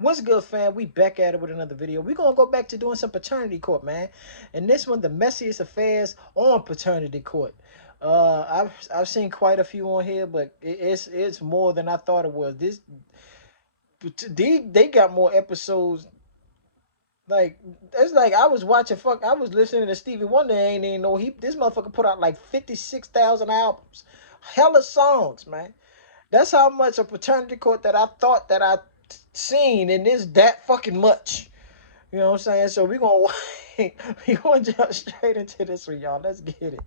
What's good, fam? We back at it with another video. We're gonna go back to doing some paternity court, man. And this one, the messiest affairs on paternity court. I've seen quite a few on here, but it's more than I thought it was. They got more episodes. Like it's like I was watching I was listening to Stevie Wonder. Ain't even know this motherfucker put out like 56,000 albums, hella songs, man. That's how much a paternity court that I thought that I seen, and it's that fucking much. You know what I'm saying? So we gonna jump straight into this one, y'all. Let's get it.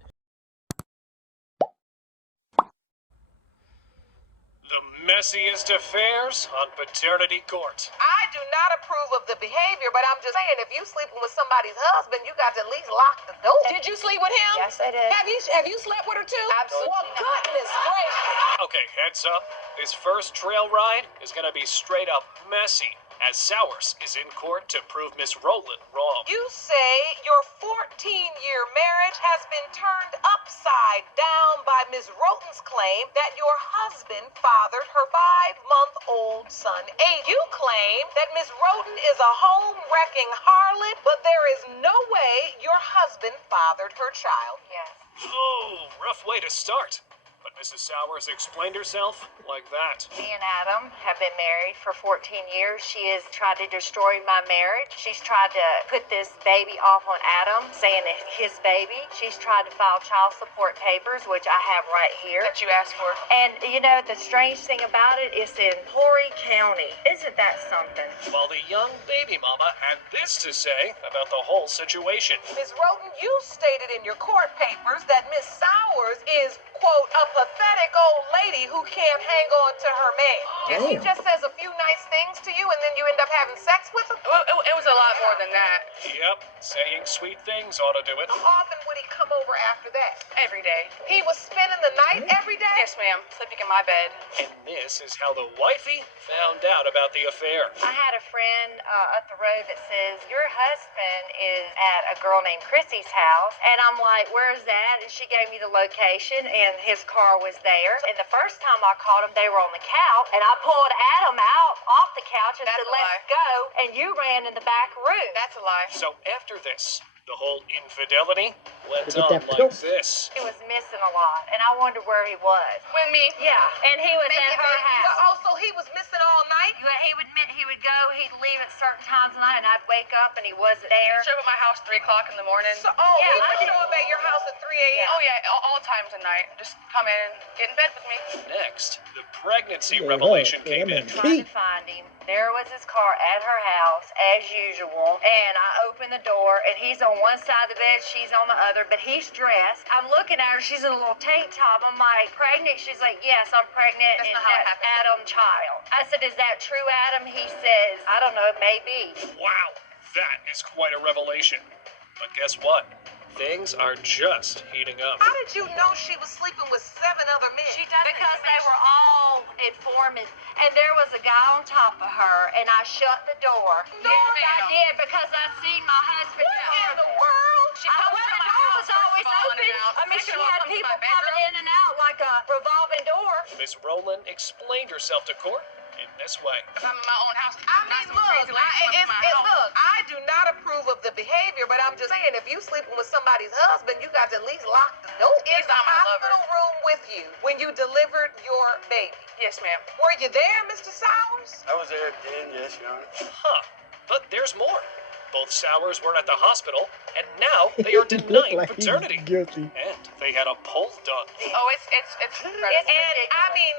The messiest affairs on paternity court. I do not approve of the behavior, but I'm just saying, if you sleeping with somebody's husband, you got to at least lock the door. Did you sleep with him? Yes, I did. Have you slept with her too? Absolutely. Well, goodness gracious. Okay, heads up. This first trail ride is gonna be straight up messy, as Sowers is in court to prove Miss Rowland wrong. You say your 14-year marriage has been turned upside down by Ms. Roten's claim that your husband fathered her 5-month-old son, Aiden. You claim that Ms. Roten is a home-wrecking harlot, but there is no way your husband fathered her child. Yes. Oh, rough way to start. But Mrs. Sowers explained herself like that. Me and Adam have been married for 14 years. She has tried to destroy my marriage. She's tried to put this baby off on Adam, saying it's his baby. She's tried to file child support papers, which I have right here. That you asked for. And, you know, the strange thing about it is in Horry County. Isn't that something? While the young baby mama had this to say about the whole situation. Ms. Roten, you stated in your court papers that Miss Sowers is, quote, a pathetic old lady who can't hang on to her man. He just says a few nice things to you and then you end up having sex with him? It was a lot more than that. Yep, saying sweet things ought to do it. How often would he come over after that? Every day. He was spending the night every day? Yes, ma'am. Sleeping in my bed. And this is how the wifey found out about the affair. I had a friend up the road that says, your husband is at a girl named Chrissy's house. And I'm like, where's that? And she gave me the location, and his car was there. And the first time I called him, they were on the couch. And I pulled Adam out off the couch and said, let's go. And you ran in the back room. That's a lie. So after this, the whole infidelity went Look on at that like pilf. this. He was missing a lot. And I wondered where he was. With me. Yeah. And he was at her house. Oh, so he was missing all night? He would go, he'd leave at certain times of the night, and I'd wake up and he wasn't there. Show up at my house 3 o'clock in the morning. So, Yeah, he I would did- show up at your house at 3 a.m.? Oh, yeah, all times of night. Just come in, get in bed with me. Next, the pregnancy Yeah, revelation yeah, came in. man. Trying to find him. There was his car at her house, as usual. And I opened the door, and he's on one side of the bed, she's on the other, but he's dressed. I'm looking at her, she's in a little tank top. I'm like, pregnant? She's like, yes, I'm pregnant. That's and not how it that's happened. Adam's child. I said, is that true, Adam? He says, I don't know, maybe. Wow, that is quite a revelation. But guess what? Things are just heating up. How did you know she was sleeping with 7 other men? She does because they were all informants, and there was a guy on top of her, and I shut the door. No, Yes, I ma'am. did because I seen my husband. What in the world? She comes Well, to the my door house, was always falling open. it out. I mean, she Second had one comes to people my coming bedroom. in and out like a revolving door. Miss Rowland explained herself to court in this way. If I'm in my own house, I mean, look, I do not approve of the behavior, but I'm just saying, if you sleeping with somebody's husband, you got to at least lock the door. He's In the not my hospital room with you when you delivered your baby. Yes, ma'am. Were you there, Mr. Sowers? I was there then, yes, Your Honor. Huh, but there's more. Both Sowers were at the hospital, and now they are He looked denying like he was paternity. guilty. And they had a poll done. Oh, it's And I mean,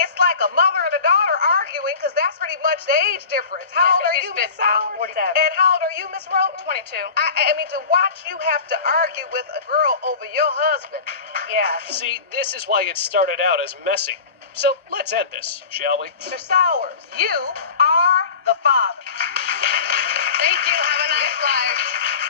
it's like a mother and a daughter arguing, because that's pretty much the age difference. How old are you, Miss Sowers? 47. And how old are you, Miss Roten? 22. I mean, to watch you have to argue with a girl over your husband. Yeah. See, this is why it started out as messy. So let's end this, shall we? Mr. Sowers, you are the father. Thank you. Have a nice life.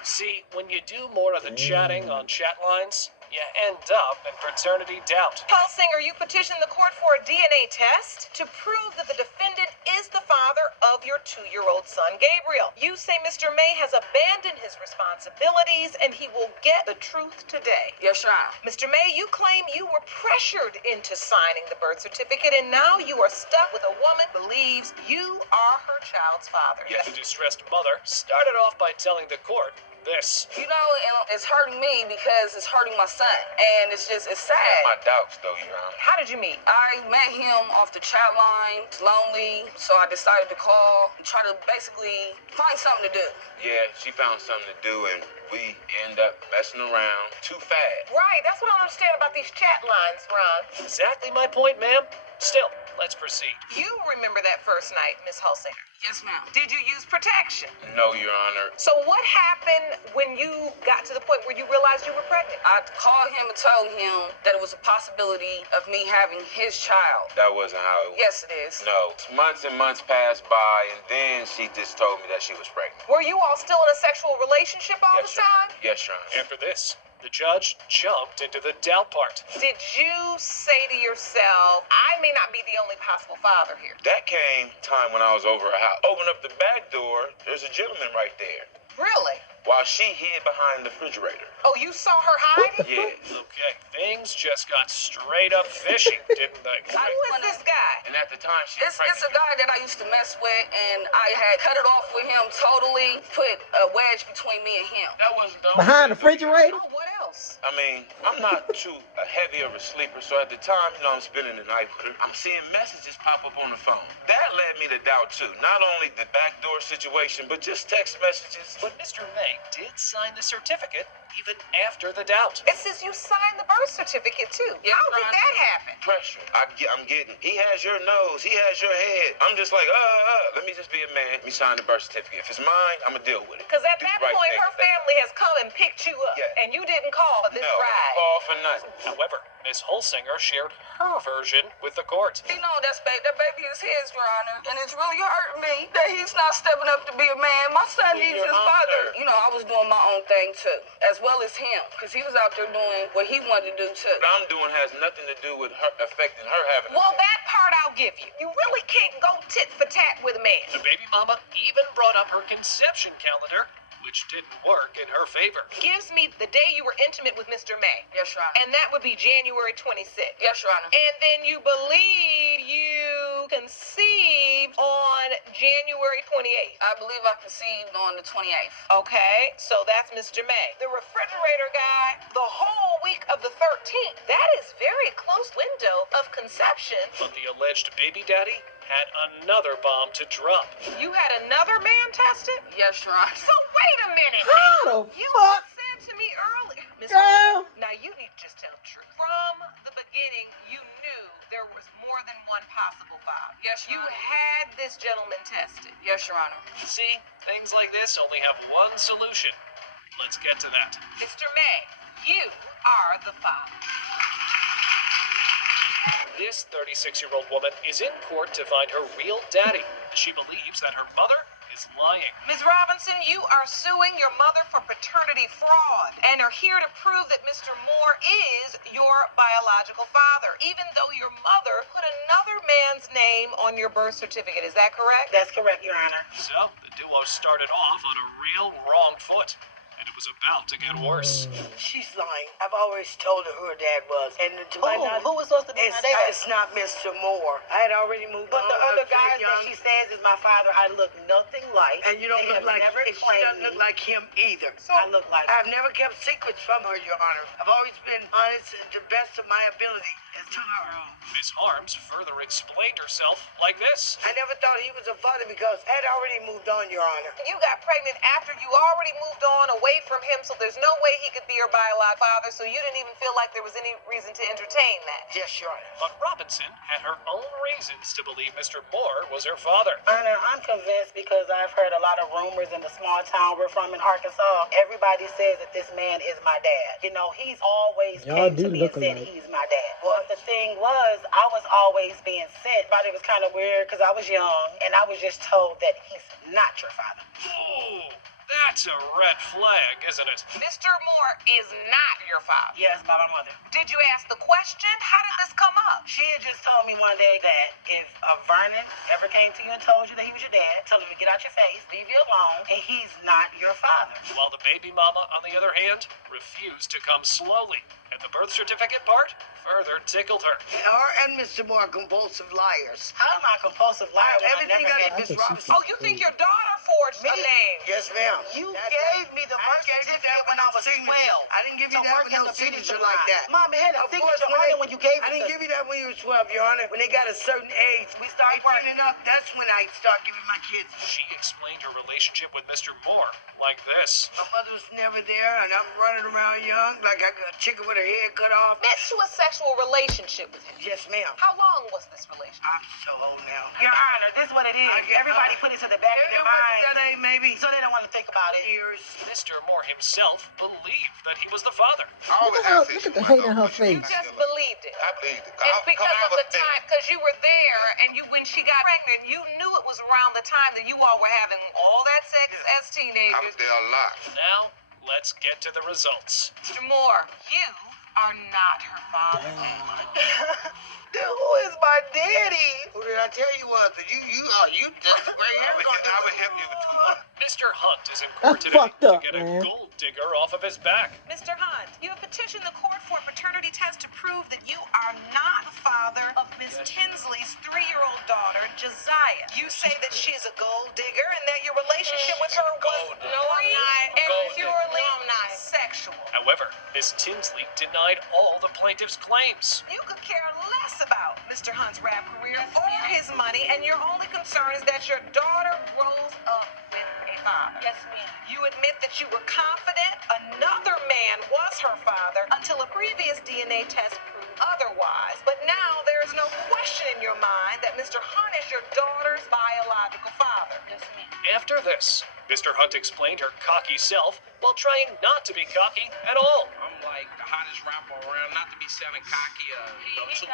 See, when you do more of the chatting on chat lines, you end up in paternity doubt. Paul Singer, you petitioned the court for a DNA test to prove that the defendant is the father of your 2-year-old son, Gabriel. You say Mr. May has abandoned his responsibilities and he will get the truth today. Yes, Your Honor. Mr. May, you claim you were pressured into signing the birth certificate and now you are stuck with a woman who believes you are her child's father. Yet the distressed mother started off by telling the court this. You know, and it's hurting me because it's hurting my son. And it's sad. My doubts, though, Your Honor. How did you meet? I met him off the chat line, lonely, so I decided to call and try to basically find something to do. Yeah, she found something to do, and we end up messing around too fast. Right, that's what I don't understand about these chat lines, Ron. Exactly my point, ma'am. Still, let's proceed. You remember that first night, Miss Hulsinger. Yes, ma'am. Did you use protection? No, Your Honor. So what happened when you got to the point where you realized you were pregnant? I called him and told him that it was a possibility of me having his child. That wasn't how it was. Yes, it is. No. Months and months passed by, and then she just told me that she was pregnant. Were you all still in a sexual relationship all Yes, the Your time? Honor. Yes, Your Honor. After this, the judge jumped into the doubt part. Did you say to yourself, I may not be the only possible father here? That came time when I was over her house. Open up the back door, there's a gentleman right there. Really? While she hid behind the refrigerator. Oh, you saw her hiding? Yeah. Okay, things just got straight up fishy, didn't they? Who is this guy? And at the time, she was It's a pregnant. guy that I used to mess with, and I had cut it off with him totally, put a wedge between me and him. That wasn't the Behind the refrigerator? Oh, what else? I mean, I'm not too heavy of a sleeper, so at the time, I'm spending the night with her. I'm seeing messages pop up on the phone. That led me to doubt, too. Not only the backdoor situation, but just text messages. But Mr. May did sign the certificate even after the doubt. It says you signed the birth certificate, too. Yes, How did Ron. that happen? Pressure. I'm getting. He has your nose. He has your head. I'm just like, let me just be a man. Let me sign the birth certificate. If it's mine, I'm going to deal with it. Because at Do that the right point, thing. her family has come and picked you up, Yeah. and you didn't call for this No, ride. call for nothing. However, Miss Holsinger shared her version with the court. You know, that baby is his, Your Honor, and it's really hurting me that he's not stepping up to be a man. My son needs Your his Honor. father. You know, I was doing my own thing, too, as well as him, because he was out there doing what he wanted to do, too. What I'm doing has nothing to do with her affecting her having a Well, child. that part I'll give you. You really can't go tit for tat with a man. The baby mama even brought up her conception calendar, which didn't work in her favor. Gives me the day you were intimate with Mr. May. Yes, Your Honor. And that would be January 26th. Yes, Your Honor. And then you believe you conceived on January 28th. I believe I conceived on the 28th. Okay, so that's Mr. May. The refrigerator guy, the whole week of the 13th. That is very close window of conception. But the alleged baby daddy had another bomb to drop. You had another man tested? Yes, Your Honor. So wait a minute. How the You fuck? said to me earlier, Miss Girl. Now you need to just tell the truth. From the beginning, you knew there was more than one possible father. Yes, You Your Honor. had this gentleman tested. Yes, Your Honor. See, things like this only have one solution. Let's get to that. Mr. May, you are the father. This 36-year-old woman is in court to find her real daddy. She believes that her mother is lying. Ms. Robinson, you are suing your mother for paternity fraud and are here to prove that Mr. Moore is your biological father, even though your mother put another man's name on your birth certificate. Is that correct? That's correct, Your Honor. So, the duo started off on a real wrong foot, and it was about to get worse. She's lying. I've always told her who her dad was. And to my knowledge, who was supposed to be it's, my dad? it's not Mr. Moore. I had already moved But on. the I other was very guys that young. she says is my father, I look nothing like. And you don't They look have like never she claimed doesn't look me. like him either. I look like I've never kept secrets from her, Your Honor. I've always been honest and to the best of my ability as to her. Miss Harms further explained herself like this. I never thought he was a father because I had already moved on, Your Honor. You got pregnant after you already moved on away from him, so there's no way he could be your biological father, so you didn't even feel like there was any reason to entertain that. Yes, Your Honor. But Robinson had her own reasons to believe Mr. Moore was her father. Honor, I'm convinced because I've heard a lot of rumors in the small town we're from in Arkansas. Everybody says that this man is my dad. You know, he's always Y'all came do to me and look said alike. he's my dad. Well, the thing was, I was always being sent, but it was kind of weird because I was young and I was just told that he's not your father. Ooh, That's a red flag, isn't it? Mr. Moore is not your father. Yes, by my mother. Did you ask the question? How did this come up? She had just told me one day that if Vernon ever came to you and told you that he was your dad, tell him to get out your face, leave you alone, and he's not your father. While the baby mama, on the other hand, refused to come slowly. And the birth certificate part further tickled her. Her and Mr. Moore are compulsive liars. How am I a compulsive liar when I Everything never that had Miss think Robinson. she Oh, you think your daughter forged a name? Yes, ma'am. You That's gave right. me the I birth gave you that certificate when I was 12. I didn't give you To that work with at no the finish signature line. like that. Mom, it had a Of course, signature on it when you gave I it didn't to give you that when you were 12, Your Honor. When they got a certain age, we start working up. That's when I start giving my kids. She explained her relationship with Mr. Moore like this. My mother was never there, and I'm running around young like I got a chicken with her head cut off. Into a sexual relationship with him. Yes, ma'am. How long was this relationship? I'm so old now. Your Honor, this is what it is. Everybody put it to the back of their mind, That ain't maybe so they don't want to think about it. years. Mr. Moore himself believed that he was the father. Look at the hate in her face. You just believed it. I believed it. And because of the time, because you were there, and when she got pregnant, you knew it was around the time that you all were having all that sex as I teenagers. was there a lot. Now, let's get to the results. Mr. Moore, you are not her father. Then who is my daddy? Who did I tell you was? You just right here. I would help you with 200. Mr. Hunt is in That's court today fucked to up, get man. a gold digger off of his back. Mr. Hunt, you have petitioned the court for a paternity test to prove that you are not the father of Miss Tinsley's 3-year-old daughter, Josiah. You say that she is a gold digger and that your relationship with her was Gold digger. free and Gold digger. purely sexual. However, Miss Tinsley denied all the plaintiff's claims. You could care less about Mr. Hunt's rap career or his money, and your only concern is that your daughter grows up with a father. Yes, ma'am. You admit that you were confident another man was her father until a previous DNA test proved otherwise. But now there is no question in your mind that Mr. Hunt is your daughter's biological father. Yes, ma'am. After this, Mr. Hunt explained her cocky self while trying not to be cocky at all. I'm like the hottest rapper around, not to be sounding cocky He too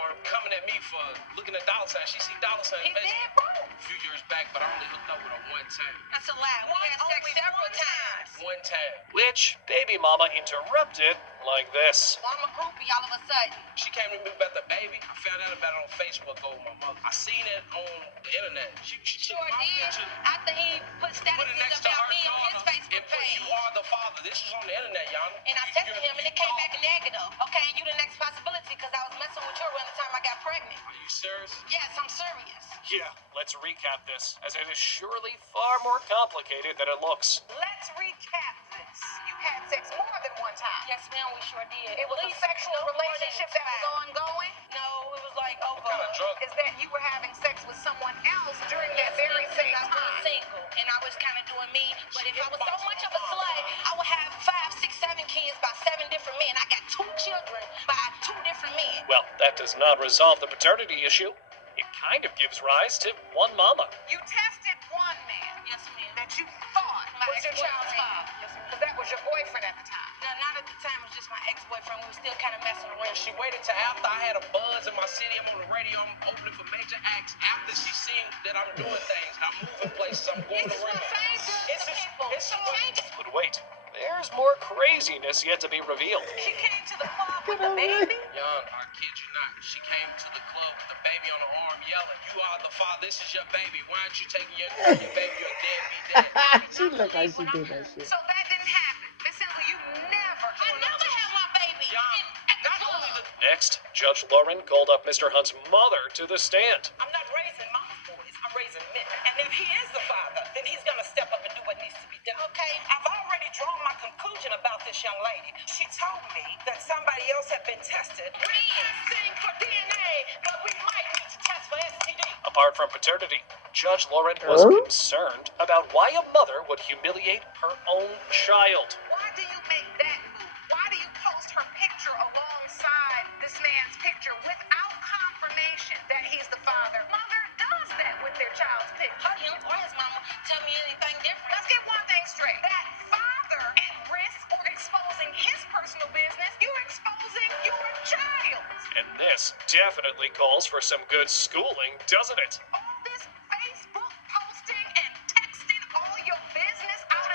or coming at me for looking at dollar signs. She see dollar signs He basically did both. a few years back, but I only hooked up with her one time. That's a lie. We had sex several times. One time. Which baby mama interrupted like this. Well, I'm a groupie all of a sudden. She came to me about the baby. I found out about it on Facebook over my mother. I seen it on the internet. She Sure took my did. picture, After he put put it statuses next to about her me on his daughter, Facebook and put page. "You are the father." This was on the internet, y'all. And I texted him, and it came back negative. Okay, you the next possibility because I was messing with you around the time I got pregnant. Are you serious? Yes, I'm serious. Yeah, let's recap this, as it is surely far more complicated than it looks. Let's recap this. You had sex more than one time. Yes, ma'am, we sure did. It was a sexual relationship that was ongoing? No, it was like over. What kind of drug? Is that you were having sex with someone else during that very same I was time? single, and I was kind of doing me. But if I was so much of a slut, I would have 5, 6, 7 kids by 7 different men. I got 2 children by 2 different men. Well, that does not resolve the paternity issue. It kind of gives rise to one mama. You tested one man Yes, ma'am. that you thought My was your child's ex-boyfriend. father. Yes, ma'am. Because that was your boyfriend at the time. No, not at the time. It was just my ex-boyfriend. We were still kind of messing around. She waited till after I had a buzz in my city. I'm on the radio. I'm opening for major acts. After she seen that I'm doing things, I'm moving places. I'm going It's around. the same dude to people. She changes. But wait, there's more craziness yet to be revealed. She came to the club with the baby. Young, I kid you not. She came to the club with the baby on her arm yelling, "You are the father. This is your baby. Why aren't you taking your baby? You're dead, be dead." She looked like she did that shit. So that didn't happen. Miss Hensley, you never. I never had my baby at the Not only club. the Next, Judge Lauren called up Mr. Hunt's mother to the stand. I'm not raising mama's boys. I'm raising men. And if he is the father, then he's going to step up and do what needs to be done. Okay. I've already drawn my conclusion about this young lady. She told me that somebody else had been tested. We're testing for DNA, but we might need to test for STD. Apart from paternity, Judge Lauren was concerned about why a mother would humiliate her own child. Why do you make that move? Why do you post her picture alongside this man's picture without confirmation that he's the father? Mother does that with their child's picture. Him or his mama tell me anything different. Let's get one thing straight. That father at risk for exposing his personal business, you're exposing your child. And this definitely calls for some good schooling, doesn't it? All this Facebook posting and texting all your business out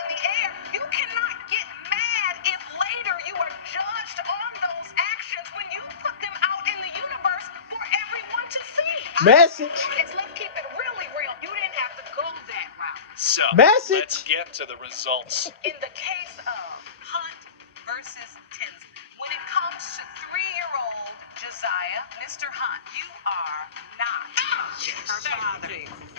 Message. Let's keep it really real. You didn't have to go that route. So, Message. let's get to the results. In the case of Hunt versus Tinsley, when it comes to 3-year-old Josiah, Mr. Hunt, you are not her father.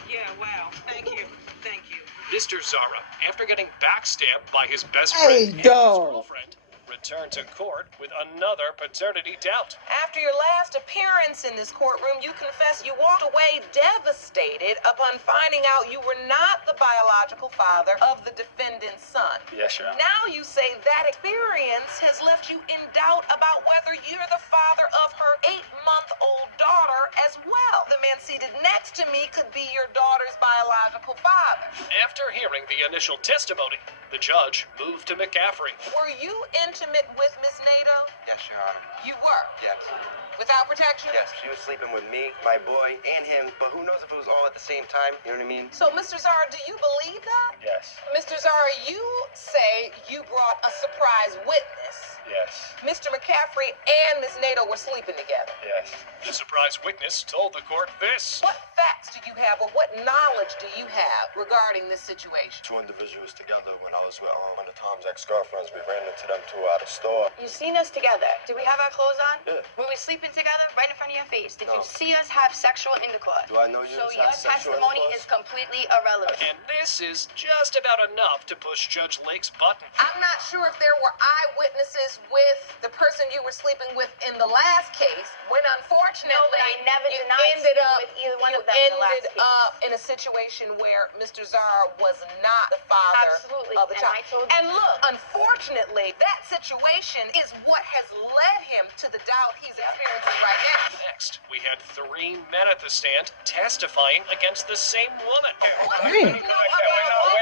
Yeah, wow. Thank you. Thank you. Mr. Zara, after getting backstabbed by his best Hey, friend and his dog. girlfriend, returned to court with another paternity doubt. After your last appearance in this courtroom, you confess you walked away devastated upon finding out you were not the biological father of the defendant's son. Yes, Your Honor. Now you say that experience has left you in doubt about whether you're the father of her 8-month-old daughter as well. The man seated next to me could be your daughter's biological father. After hearing the initial testimony, the judge moved to McCaffrey. Were you intimate with Miss Nato? Yes, Your Honor. You were? Yes. Without protection? Yes, she was sleeping with me, my boy, and him, but who knows if it was all at the same time, you know what I mean? So, Mr. Zara, do you believe that? Yes. Mr. Zara, you say you brought a surprise witness. Yes. Mr. McCaffrey and Miss Nato were sleeping together. Yes. The surprise witness told the court this. What facts do you have or what knowledge do you have regarding this situation? 2 individuals together when I was with one of Tom's ex-girlfriends. We ran into them two at a store. You seen us together. Did we have our clothes on? Yeah. Were we sleeping together right in front of your face? Did No. you see us have sexual intercourse? Do I know you? So your testimony is completely irrelevant. And this is just about enough to push Judge Lake's button. I'm not sure if there were eyewitnesses with the person you were sleeping with in the last case, when unfortunately No, but I never you denied ended sleeping up with either one you of them in the last ended case. up in a situation where Mr. Zara was not the father Absolutely. of the And child. I told you- And look, unfortunately, that situation is what has led him to the doubt he's experiencing right now. Next, we had 3 men at the stand testifying against the same woman. Damn. We're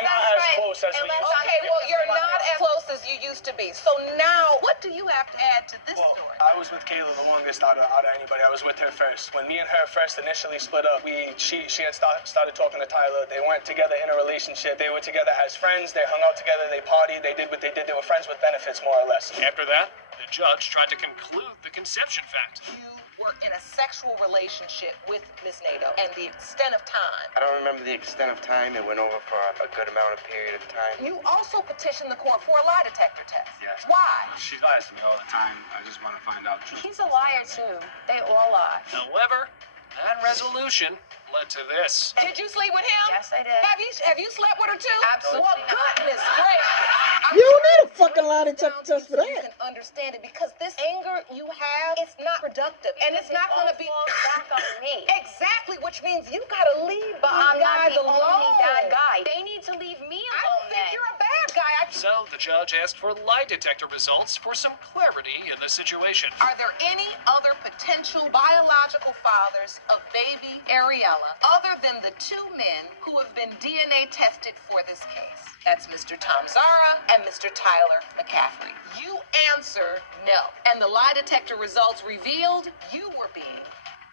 not as close as we used to Okay, well, you're not as close as you used to be. So now, what do you have to add to this Well, story? I was with Kayla the longest out of anybody. I was with her first. When me and her first initially split up, she had started talking to Tyler. They weren't together in a relationship. They were together as friends. They hung out together. They partied. They did what they did. They were friends with benefits, more or less. After that, the judge tried to conclude the conception fact. You were in a sexual relationship with Miss Nato and the extent of time. I don't remember the extent of time. It went over for a good amount of period of time. You also petitioned the court for a lie detector test. Yes. Why? She lies to me all the time. I just want to find out the truth. He's a liar too. They all are. However, that resolution led to this. Did you sleep with him? Yes, I did. Have you slept with her too? Absolutely Well, not. goodness gracious. You don't need a fucking lie detector test for You that. can understand it because this anger you have, it's not productive, and it's not going to be falls back on me. exactly, which means you gotta leave But these I'm not guys the alone. only bad guy. They need to leave me I alone don't think then. you're a bad guy. So the judge asked for lie detector results for some clarity in the situation. Are there any other potential biological fathers of baby Ariella other than the 2 men who have been DNA tested for this case? That's Mr. Tom Zara and Mr. Tyler McCaffrey. You answer no. And the lie detector results revealed you were being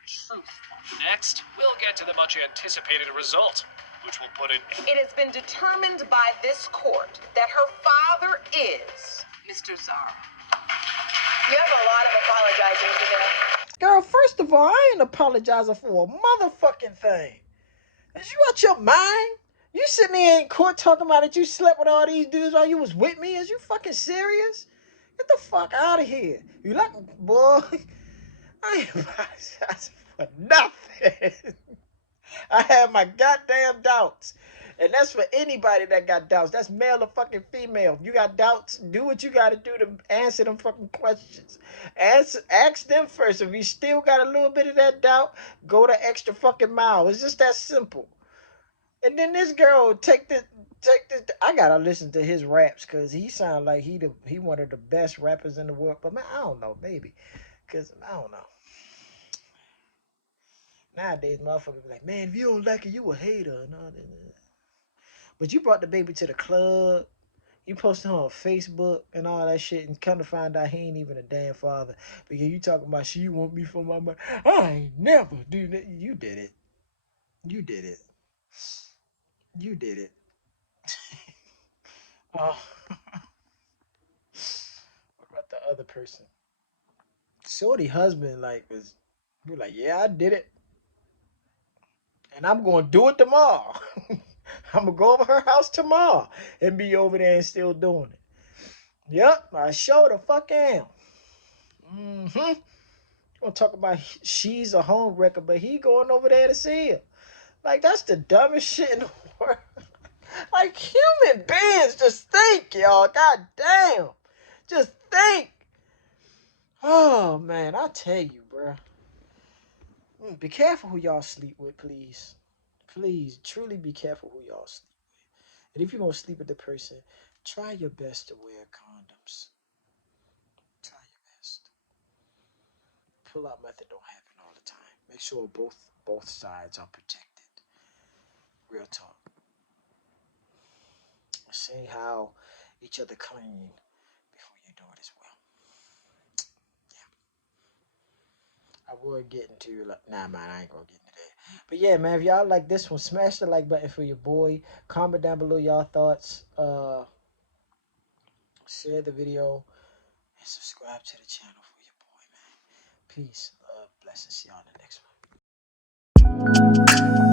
truthful. Next, we'll get to the much anticipated result, which will put it. It has been determined by this court that her father is Mr. Zara. You have a lot of apologizing to do. Girl, first of all, I ain't apologizing for a motherfucking thing. Is you out your mind? You sitting there in court talking about that you slept with all these dudes while you was with me? Is you fucking serious? Get the fuck out of here. You like, boy, I ain't apologizing for nothing. I have my goddamn doubts. And that's for anybody that got doubts. That's male or fucking female. If you got doubts, do what you got to do to answer them fucking questions. Ask them first. If you still got a little bit of that doubt, go the extra fucking mile. It's just that simple. And then this girl take this. I gotta listen to his raps because he sound like he one of the best rappers in the world. But man, I don't know, maybe, because I don't know. Nowadays, motherfuckers be like, man, if you don't like it, you a hater and all that. But you brought the baby to the club. You posted her on Facebook and all that shit, and come to find out he ain't even a damn father because you talking about she want me for my money. I ain't never do that. You did it. You did it. You did it. Oh. What about the other person? Shorty husband was like, yeah, I did it. And I'm going to do it tomorrow. I'm going to go over her house tomorrow and be over there and still doing it. Yep, I sure the fuck am. Mm-hmm. I'm going to talk about she's a home wrecker, but he going over there to see her. Like, that's the dumbest shit in the world. Like, human beings, just think, y'all. God damn. Just think. Oh, man, I tell you, bro. Be careful who y'all sleep with, please. Please, truly be careful who y'all sleep with. And if you're going to sleep with the person, try your best to wear condoms. Try your best. Pull-out method don't happen all the time. Make sure both sides are protected. Real talk. See how each other clean before you do it as well. I would get into like, nah, man, I ain't gonna get into that. But yeah, man, if y'all like this one, smash the like button for your boy. Comment down below y'all thoughts. Share the video and subscribe to the channel for your boy, man. Peace, love, blessings. See y'all in the next one.